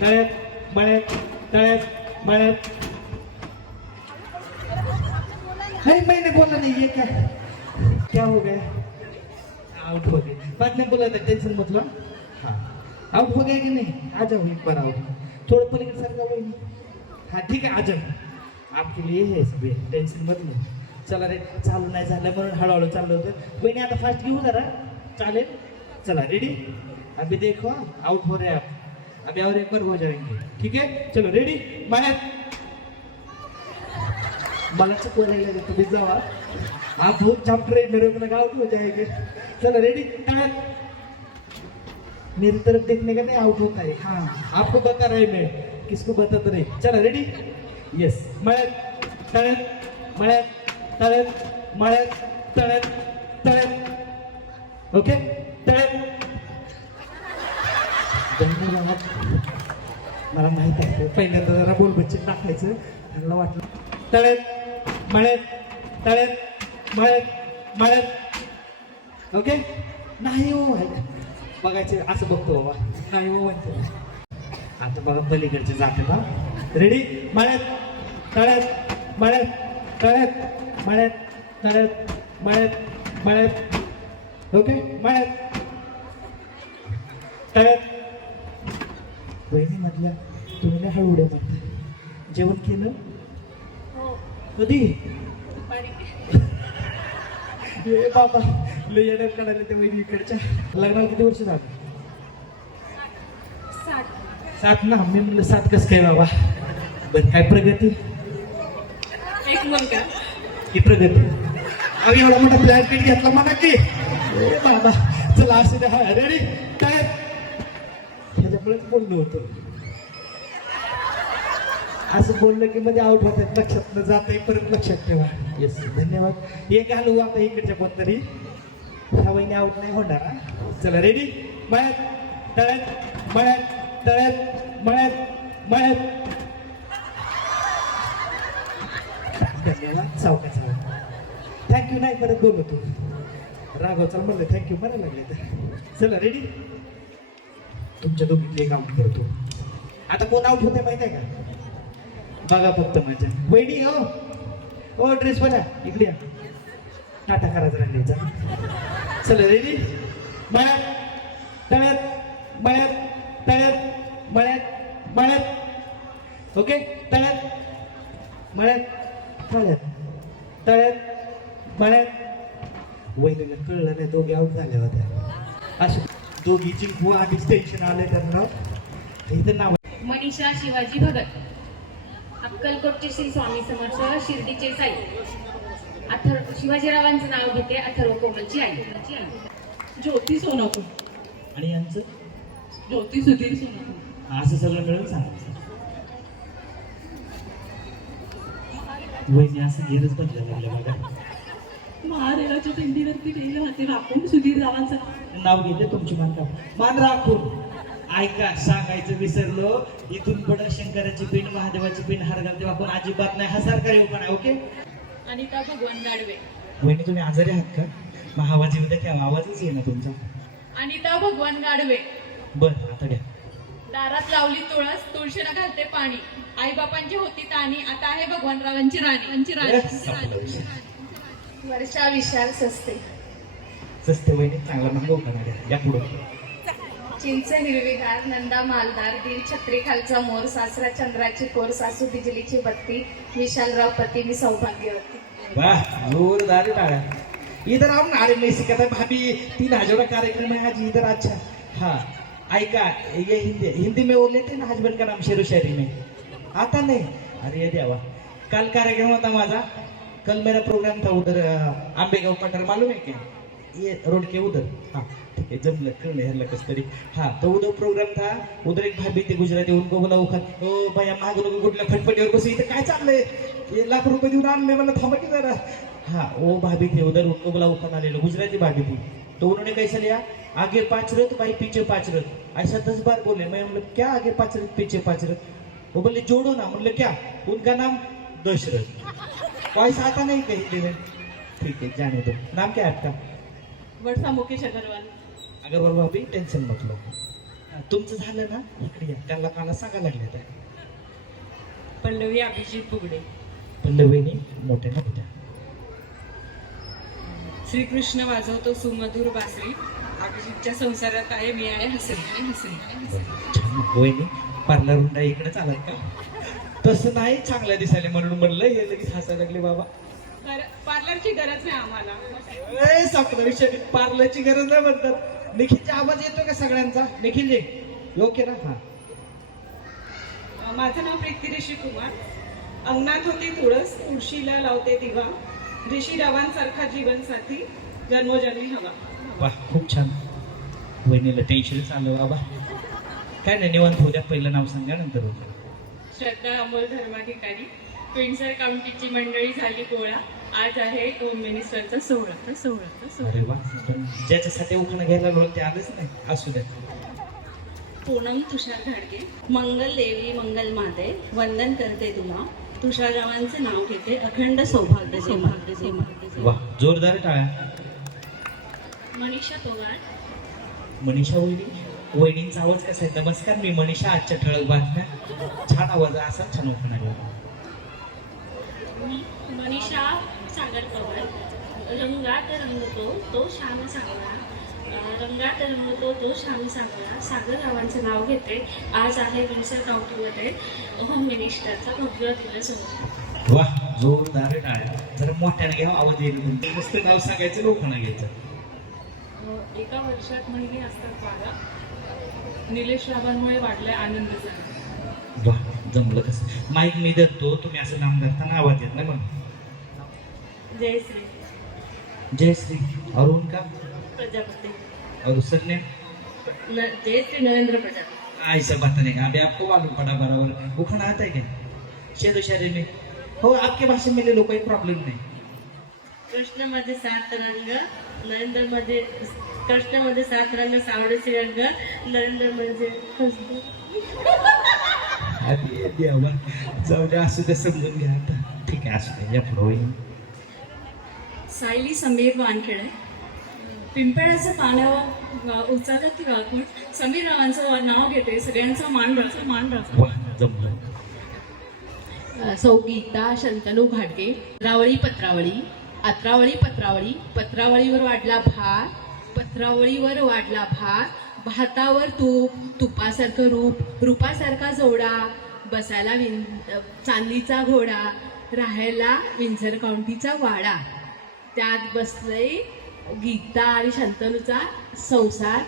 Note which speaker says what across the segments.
Speaker 1: तळ्यात मळ्यात तळ्यात मळ्यात अरे मैंने बोला नहीं ये क्या? क्या हो गया? आउट हो गए बाद में बोला था टेंशन मत लो। हाँ. आउट हो गया कि नहीं? आ जाओ एक बार आउट थोड़ा पलीकडे सर जाओ वहिनी. हाँ ठीक आहे आ जाओ। आपके लिए है सगळे टेन्शन मत लो। चला रे चालू नाही झालं म्हणून हळूहळू चाललं होतं. वहिनी आता फास्ट घेऊ जरा. चालेल? चला रेडी अभी देखो आउट हो रहे हैं आप. अभी और एक बार हो जाएंगे ठीक है चलो रेडी माया मला चुकवायला लागेल तुम्ही जावा आप बहुत चैप्टर रहे मेरे को आउट हो जाएंगे चलो रेडी मेरी तरफ देखने का नहीं आउट होता है हाँ आपको बता रहे मैं किसको बताता नहीं चलो रेडी यस मळ्यात तळ्यात मळ्यात तळ्यात मळ्यात तळ्यात तळ्यात ओके तळ्यात जन्मदानात मला माहीत आहे. पहिल्यांदा जरा बोलबच्चे टाकायचं त्यांना वाटलं. तळ्यात मळ्यात तळ्यात मळ्यात मळ्यात ओके? नाही हो. बघायचे. असं बघतो बाबा. नाही हो. म्हणतो आता बघा पलीकडचे जाते ना रेडी मळ्यात तळ्यात मळ्यात तळ्यात मळ्यात तळ्यात मळ्यात मळ्यात ओके? मळ्यात तळ्यात वहिनी म्हटल्या तुम्ही नाही हळू उड्या मारताय जेवण केलं? कधी? ए बाबा लय येड्यात काढायला त्या वहिनी इकडच्या. लग्नाला किती वर्ष झालं? सात. ना? मी म्हणलं सात कस काय बाबा? बरं काय प्रगती?
Speaker 2: एक मुलगा.
Speaker 1: ही प्रगती. अहो एवढा मोठा ब्लँकेट घेतला म्हणा की बाबा चला असं द्या. रेडी काय ह्याच्यामुळेच बोललो होतो. असं बोललं की मध्ये आउट होतात लक्षात न जाते परत लक्षात ठेवा. येस धन्यवाद. हे घालू आता इकडच्या पण तरी. ह्या वहिनी आउट नाही होणार हा. चला रेडी मळ्यात तळ्यात मळ्यात तळ्यात मळ्यात मळ्यात. धन्यवाद. सावका सावका थँक्यू नाही परत बोललो तू. राघव चल म्हणलं थँक्यू म्हणायला लागले तर. चला रेडी तुमच्या दोघीतले एक आउट करतो. आता कोण आउट होते माहिती आहे का? बघा फक्त माझ्या वहिनी हो. हो ड्रेस बघा. इकडे या. टाटा करायचं राहिलेचा चला. रेडी बाय तळ्यात मळ्यात तळ्यात मळ्यात मळ्यात ओके तळ्यात मळ्यात तळ्यात तळ्यात मळ्यात वहिनीला कळलं नाही दोघे आउट झाल्या होत्या असे जिंकू आधीच टेन्शन आले त्यांना. इथं नाव
Speaker 2: मनीषा शिवाजी भगत अक्कलकोटचे श्री स्वामी समर्थ शिर्डीचे साई. अथर्व शिवाजीरावांचं नाव घेते अथर्व कोमलची आई.
Speaker 3: ज्योती सोनापूर
Speaker 1: आणि यांचं?
Speaker 3: ज्योती सुधीर सोनापूर
Speaker 1: असं सगळं मिळून सांगायचं वहिनी असं घेरच बदलायला लागलं बघा.
Speaker 3: महादेवाच्या पिंडीवरती गेले होते राखून सुधीर रावांचं नाव.
Speaker 1: घेते तुमची मान राखून मान राखून ऐका सांगायचं विसरलो. इथून पुढे शंकराची पिंड महादेवाची पिंड हरगाल तेव्हा पण अजिबात नाही. हा सरकारी उपाय ओके?
Speaker 2: अनिता भगवान गाडवे.
Speaker 1: वहिनी तुम्ही आजारी आहात का? मग आवाज येऊ द्या की आवाजच ये ना तुमचा.
Speaker 2: अनिता भगवान गाडवे.
Speaker 1: बरं आता घ्या
Speaker 2: दारात लावली तुळस तुळशीला घालते पाणी. आई बापांची होती ताणी आता आहे भगवानरावांची राणी.
Speaker 1: विषय.
Speaker 2: वर्षा विशाल सस्ते.
Speaker 1: सस्ते वहिनी चांगला नंबर करणार. या पुढं.
Speaker 2: चिंच हिरवीगार नंदा मालदार दिल छत्री खालचा मोर सासरा चंद्राची कोर सासू बिजलीची बत्ती विशालराव पती मी सौभाग्यवती.
Speaker 1: वाह जोरदार टाळ्या. इधर आओ ना अरे मैं सिखाता भाभी तीन हजार कार्यक्रम है आज इधर अच्छा हाँ ऐका ये हिंदी हिंदी में वो लेते ना हस्बैंड का नाम शेरो शायरी में. आता नहीं. अरे ये देवा कल कार्यक्रम होता माझा. कल मेरा प्रोग्राम था उधर आंबेगाव पठार मालूम है क्या? ये रोड के उधर। हाँ ठीक है जमलं कळलं ह्याला कस तरी हाँ तो उधर प्रोग्राम था उधर एक भाभी ते गुजराती उनको बोला वो खत ओ भैया माग लोग कुठल्या फटफटीवर बसू इथं काय चाललंय ये लाख रुपये देऊन आणले मला थांबा की जरा हाँ वो भाभी थे उधर उनको बोला वो खत लो गुजराती भाभी थी। तो उन्होंने कैसे लिया? आगे पाँच रथ भाई पीछे पाँच रथ। ऐसा दस बार बोले मैं मतलब क्या आगे पाँच रथ पीछे पाँच रथ? वो बोले जोड़ो ना। मतलब क्या? उनका नाम दशरथ। वैसा आता नहीं कहीं ठीक है जाने दो नाम क्या है आपका
Speaker 3: वडसा मुकेश अगरवाल.
Speaker 1: अगर वो भाभी टेंशन मत लो हा, तुमचं झालं ना? इकडे या. त्यांना मला सांगायला लागले त्या
Speaker 3: पल्लवी अभिजित बुगडे.
Speaker 1: पल्लवीने मोठ्या ना होत्या
Speaker 3: श्रीकृष्ण वाजवतो सुमधुर बासरी. अभिजितच्या संसारात आहे मी आहे हसरी हसरी आणि हसरी.
Speaker 1: छान. वहिनी पार्लर हुंडा इकडे चालत का? तसं नाही चांगलं दिसायला म्हणून म्हणलं हे लगेच हसायला लागले बाबा.
Speaker 3: पार्लरची गरज नाही आम्हाला.
Speaker 1: संपला विषय. पार्लरची गरज नाही म्हणतात. निखिलचा आवाज येतो का सगळ्यांचा? निखिलजी योग्य ना? हा.
Speaker 3: माझं नाव प्रीती ऋषी कुमार. अंगणात होते तुळस तुळशीला लावते दिवा. ऋषी रावांसारखा जीवनसाथी जन्मोजन्मी हवा.
Speaker 1: वा खूप छान. वहिनीला टेन्शन चाललं बाबा. काय नाही निवांत होऊ द्या पहिलं नाव सांगा नंतर होऊ
Speaker 3: श्रद्धा अमोल धर्माधिकारी ट्विन्सर काउंटीची मंडळी झाली गोळा आज आहे होम मिनिस्टरचा सोहळा. सोहळा सोहळा.
Speaker 1: अरे वा पण ज्याच्यासाठी उखाणं घ्यायला लागलो ते आलंच नाही. असू द्या.
Speaker 4: पूनम तुषार घाडगे मंगल देवी मंगल माते वंदन करते तुला तुषाररावांचे नाव घेते अखंड सौभाग्य सौभाग्य सौभाग्य
Speaker 1: वा जोरदार टाळ्या.
Speaker 4: मनीषा पवार.
Speaker 1: मनीषा वहिनी? वहिनींचा आवाज कसा आहे? नमस्कार मी मनीषा. आजच्या ठळक बातम्या. छान आवाज आहे असा छान घ्या
Speaker 4: मी मनीषा सागर पवार रंगात रंगतो तो श्याम सांगला रंगात रंगतो तो श्याम सांगला सागर रावांचे नाव घेते. आज आहे विन्सर काउंटीमध्ये. होम मिनिस्टरचा भव्य दिवस होता.
Speaker 1: वा जोरदार टाळ्या. जरा मोठ्याने घ्या आवाज येईल नुसतं नाव सांगायचं लोकांना घ्यायचं
Speaker 3: एका वर्षात महिने असतात बारा निलेश रावांमुळे वाढलाय आनंद झाला
Speaker 1: वा जमलं कसं. माईक मी धरतो तुम्ही असं नाम धरताना आवाज येत नाही म्हणून.
Speaker 4: जय श्री.
Speaker 1: जयश्री अरुण का?
Speaker 4: प्रजापती.
Speaker 1: और सरने
Speaker 4: न? जय श्री नरेंद्र प्रजापती.
Speaker 1: ऐसा बात नहीं. अभी आपको मालूम पड़ा बराबर. उखाना आता है क्या? शेदो शहरी में. हो आपके भाषा में ले लो कोई प्रॉब्लम नहीं
Speaker 4: कृष्णमध्ये सात रंग नरेंद्रमध्ये कृष्णमध्ये सात रंग सावळीचे रंग
Speaker 1: देवा जाऊ दे असू दे समजून घ्या आता. ठीक आहे असू दे या पुढं होईल.
Speaker 2: सायली समीर वानखेडे. पिंपळाचं पानं उचालत की वाकून समीर रावांचं नाव घेते सगळ्यांचा मान राखतो मान
Speaker 1: जमलं.
Speaker 5: सौ गीता शंतनू घाटगे. रावळी पत्रावळी अत्रावळी पत्रावळी पत्रावळीवर वाढला भात पत्रावळीवर वाढला भात भातावर तूप तुपासारखं रूप रूपासारखा जोडा बसायला विन चांदीचा घोडा राहायला विंझर काउंटीचा वाडा. त्यात बसलंय गीता आणि शंतनूचा संसार.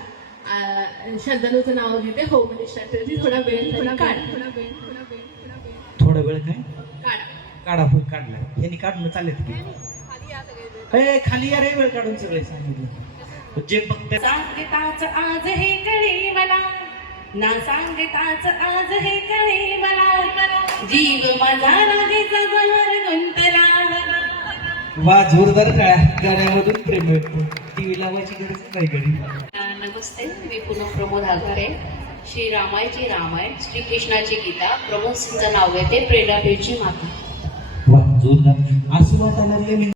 Speaker 5: शंतनूचं नाव घेते होम मिनिस्टर थोडा वेळ थोडा काढ. थोडा वेळ थोडा वेळ थोडा वेळ.
Speaker 1: थोडा वेळ काय?
Speaker 5: काढा.
Speaker 1: काढा होय काढला. ह्यांनी काढून चालेल खाली या रे वेळ काढून सगळे सांगितलं. जे बघते
Speaker 4: सांगताच आज हे कळे मला. ना सांगताच आज हे कळे मला. जीव माझा राधेचा जहर गुंतला.
Speaker 1: वा जोरदार गाण्यामधून प्रेम मिळतो. टीव्ही लावायची गरज नाही घरी
Speaker 6: नमस्ते मी पुनः प्रमोद आघारे श्री रामायची रामायण श्रीकृष्णाची गीता प्रमोद सिंगचं नाव घेते प्रेरणा देवची माता
Speaker 1: वा जोरदार. मी